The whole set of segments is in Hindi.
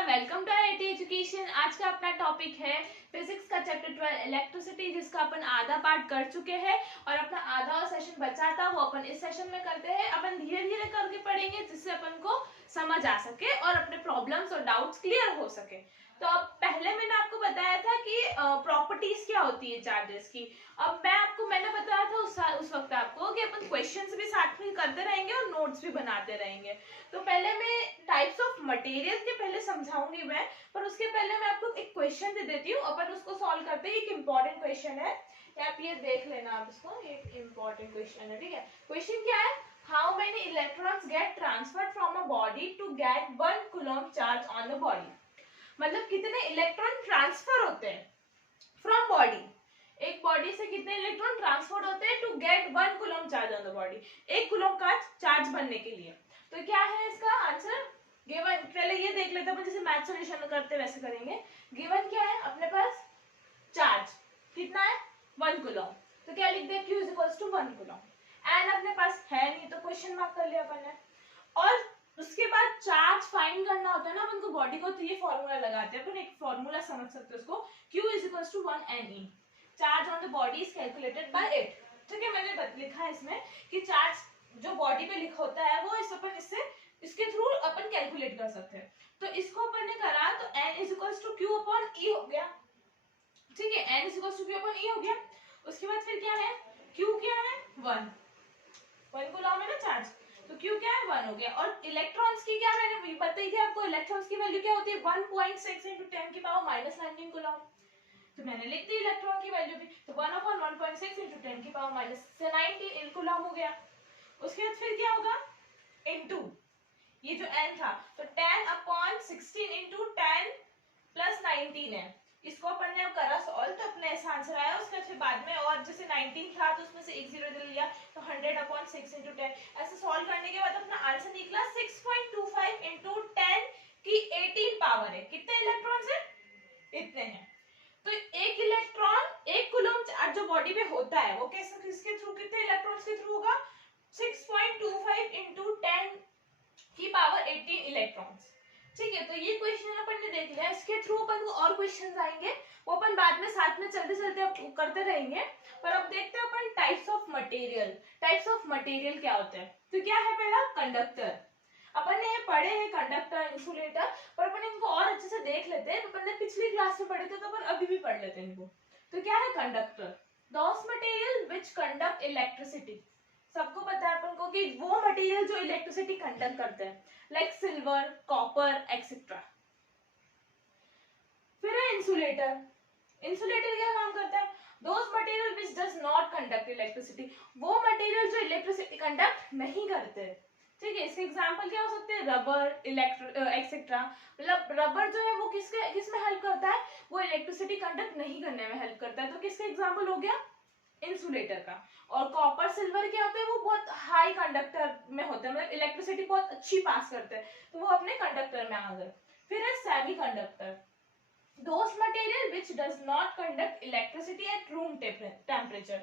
नमस्कार, वेलकम टू आईआईटी एजुकेशन। आज का अपना टॉपिक है फिजिक्स का चैप्टर 12 इलेक्ट्रिसिटी, जिसका अपन आधा पार्ट कर चुके हैं और अपना आधा सेशन बचा था वो अपन इस सेशन में करते हैं। अपन धीरे धीरे करके पढ़ेंगे जिससे अपन को समझ आ सके और अपने प्रॉब्लम्स और डाउट्स क्लियर हो सके। तो अब पहले मैंने आपको बताया था कि प्रॉपर्टीज क्या होती है चार्जेस की। अब मैंने बताया था उस वक्त आपको कि अपन क्वेश्चंस भी साथ में करते रहेंगे और नोट्स भी बनाते रहेंगे। तो पहले मैं टाइप्स ऑफ मटेरियल के पहले समझाऊंगी मैं, पर उसके पहले मैं आपको एक क्वेश्चन दे देती हूँ, अपन उसको सॉल्व करते हैं। एक इंपॉर्टेंट क्वेश्चन है, आप ये देख लेना। आप इसको, एक इंपॉर्टेंट क्वेश्चन है, ठीक है। क्वेश्चन क्या है? How many electrons get transferred from a body to get 1 coulomb charge on the body. मतलब कितने इलेक्ट्रॉन ट्रांसफर होते हैं फ्रॉम बॉडी, एक बॉडी से कितने इलेक्ट्रॉन ट्रांसफर होते हैं to get 1 coulomb charge on the body, एक कूलम्ब का चार्ज बनने के लिए। तो क्या है इसका आंसर? गिवन, पहले ये देख लेते हैं, जैसे मैथ सॉल्यूशन करते वैसे करेंगे। गिवन क्या है अपने पास? चार्ज कितना है? 1 कूलम्ब। तो क्या लिख दे? Q = 1 coulomb. एन अपने पास है नहीं तो क्वेश्चन मार्क कर लिया अपन ने। और उसके बाद चार्ज फाइंड करना होता है ना अपन को बॉडी को, तो ये फॉर्मूला लगाते हैं अपन, एक फॉर्मूला समझ सकते हैं उसको, Q = 1ne। Charge on the body is calculated by it. ठीक है, मैंने लिखा है इसमें कि चार्ज जो बॉडी पे लिखा होता है वो इसके थ्रू अपन कैलकुलेट कर सकते हैं। तो इसको अपन ने करा तो n = Q/E हो गया। ठीक है, n = Q/E हो गया। उसके बाद फिर क्या है? Q क्या है? 1 कूलम्ब है ना चार्ज, तो Q क्या है? 1 हो गया। और इलेक्ट्रॉन्स की क्या मैंने बताई थी आपको, इलेक्ट्रॉन्स की वैल्यू क्या होती है? 1.6 × 10⁻⁻19 कूलम्ब। तो मैंने लिख दी इलेक्ट्रॉन की वैल्यू भी, तो 1/1.6 × 10⁻⁻19 कूलम्ब हो गया। उसके बाद फिर क्या होगा? इनटू ये जो n था, तो 10/16 × 10 + 19 है। इसको अपन ने करा सॉल्व, तो अपने ऐसा आंसर आया। उसके फिर बाद में और जैसे 19 था तो उसमें से एक जीरो इधर लिया, तो 100/6 × 10। ऐसे सॉल्व करने के बाद अपना आंसर निकला 6.25 × 10 की 18 पावर है। कितने इलेक्ट्रॉन्स है? इतने हैं। तो एक इलेक्ट्रॉन, एक कूलम्ब चार्ज जो बॉडी पे होता है वो कैसे, किसके थ्रू, कितने इलेक्ट्रॉन्स के थ्रू होगा? 6.25 × 10 की पावर 18 इलेक्ट्रॉन्स। ठीक है, तो ये क्वेश्चन अपन ने देख लिया। इसके थ्रू अपन को और क्वेश्चंस आएंगे, वो अपन बाद में साथ में चलते चलते करते रहेंगे। पर अब देखते हैं अपन types of material. Types of material क्या होते हैं? तो क्या है? पहला कंडक्टर। अपन ने ये पढ़े हैं कंडक्टर, इंसुलेटर, पर अपन इनको और अच्छे से देख लेते हैं। अपन ने पिछली क्लास में पढ़े थे तो अपन अभी भी पढ़ लेते हैं इनको। तो क्या है कंडक्टर? दोस मटेरियल विच कंडक्ट इलेक्ट्रिसिटी। सबको पता है अपन को कि वो मटेरियल जो इलेक्ट्रिसिटी कंडक्ट करते हैं, लाइक सिल्वर, कॉपर एक्सेट्रा। फिर है इंसुलेटर। इंसुलेटर क्या काम करता है? Those material which does not conduct electricity, वो मटेरियल जो इलेक्ट्रिसिटी कंडक्ट नहीं करते। ठीक है, इसके एग्जांपल क्या हो सकते हैं? Rubber, etcetera. मतलब रबर जो है वो किसमें हेल्प करता है? वो इलेक्ट्रिसिटी कंडक्ट नहीं करने में हेल्प करता है। तो किसका एग्जांपल हो गया? इंसुलेटर का। और कॉपर, सिल्वर क्या होते हैं? वो बहुत हाई कंडक्टर में होते हैं, मतलब इलेक्ट्रिसिटी बहुत अच्छी पास करते हैं, तो वो अपने कंडक्टर में आ गए। फिर है semi conductor. Those material which does not conduct electricity at room temperature,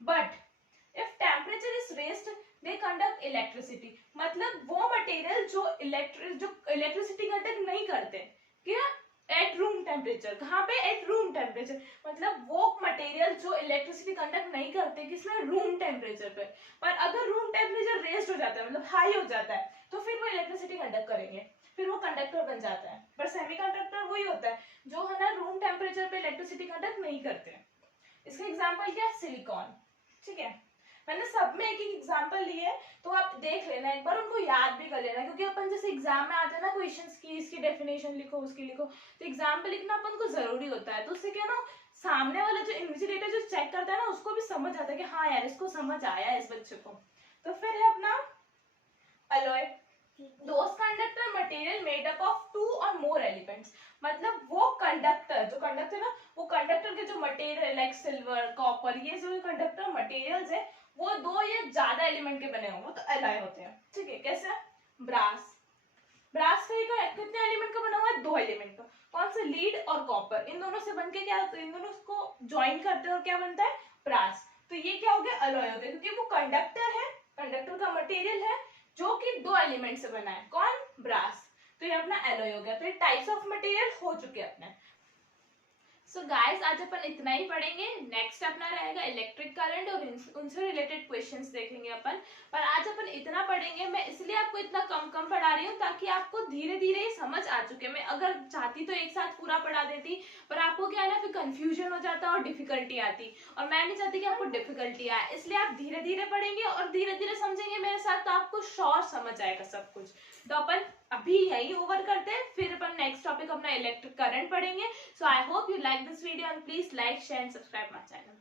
but if temperature is raised they conduct electricity. मतलब वो मटेरियल जो इलेक्ट्रिसिटी कंडक्ट नहीं करते, क्या? At room temperature. कहाँ पे? At room temperature. मतलब वो मटेरियल जो इलेक्ट्रिसिटी कंडक्ट नहीं करते, किसमें? रूम टेम्परेचर पे। पर अगर रूम टेम्परेचर रेज्ड हो जाता है, मतलब हाई हो जाता है, तो फिर वो इलेक्ट्रिसिटी कंडक्ट करेंगे, फिर वो कंडक्टर बन जाता है। पर सेमीकंडक्टर वही होता है जो है ना रूम टेम्परेचर पे इलेक्ट्रिसिटी कंडक्ट नहीं करते। इसका एग्जांपल क्या है? सिलिकॉन। ठीक है, मैंने सब में एक एक एग्जांपल लिए है, तो आप देख लेना एक बार, उनको याद भी कर लेना, क्योंकि अपन जैसे एग्जाम में आते हैं ना क्वेश्चंस की, इसकी डेफिनेशन लिखो, उसकी लिखो, तो एग्जांपल लिखना अपन को जरूरी होता है। तो उससे क्या ना, सामने वाला जो इन्विजिलेटर जो चेक करता है ना, उसको भी समझ आता है कि हाँ यार इसको समझ आया है इस बच्चे को। तो फिर है अपना alloy. Those conductor material made up of 2 और मोर एलिमेंट्स। मतलब वो कंडक्टर, जो कंडक्टर ना, वो कंडक्टर के जो मटेरियल लाइक सिल्वर, कॉपर, ये जो कंडक्टर मटेरियल्स है वो 2 या ज्यादा एलिमेंट के बने होंगे, तो अलॉय होते हैं। ठीक है, कैसे? ब्रास। ब्रास का कितने एलिमेंट का बना हुआ है? 2 एलिमेंट का। कौन से? लीड और कॉपर। इन दोनों से बनके क्या होता है? इन दोनों को ज्वाइन करते हैं और क्या बनता है? ब्रास। तो ये क्या हो गया? अलॉय हो गया, क्योंकि वो कंडक्टर है, कंडक्टर का मटेरियल है जो कि 2 एलिमेंट से बना है। कौन? ब्रास। तो फिर अपना एलॉय हो गया, फिर टाइप्स ऑफ मटेरियल हो चुके अपने। सो गाइस आज अपन इतना ही पढ़ेंगे। नेक्स्ट अपना रहेगा इलेक्ट्रिक करंट और उनसे रिलेटेड क्वेश्चंस देखेंगे अपन। पर आज अपन इतना पढ़ेंगे, मैं इसलिए आपको इतना कम कम पढ़ा रही हूँ ताकि आपको धीरे धीरे ही समझ आ चुके। मैं अगर चाहती तो एक साथ पूरा पढ़ा देती, पर आपको क्या है ना, फिर कंफ्यूजन हो जाता और डिफिकल्टी आती, और मैं नहीं चाहती कि आपको डिफिकल्टी आए। इसलिए आप धीरे धीरे पढ़ेंगे और धीरे धीरे समझेंगे मेरे साथ, तो आपको श्योर समझ आएगा सब कुछ। तो अपन अभी यही ओवर करते हैं, फिर अपन नेक्स्ट टॉपिक अपना इलेक्ट्रिक करंट पढ़ेंगे। So I hope you like this video and please like, share and subscribe my channel.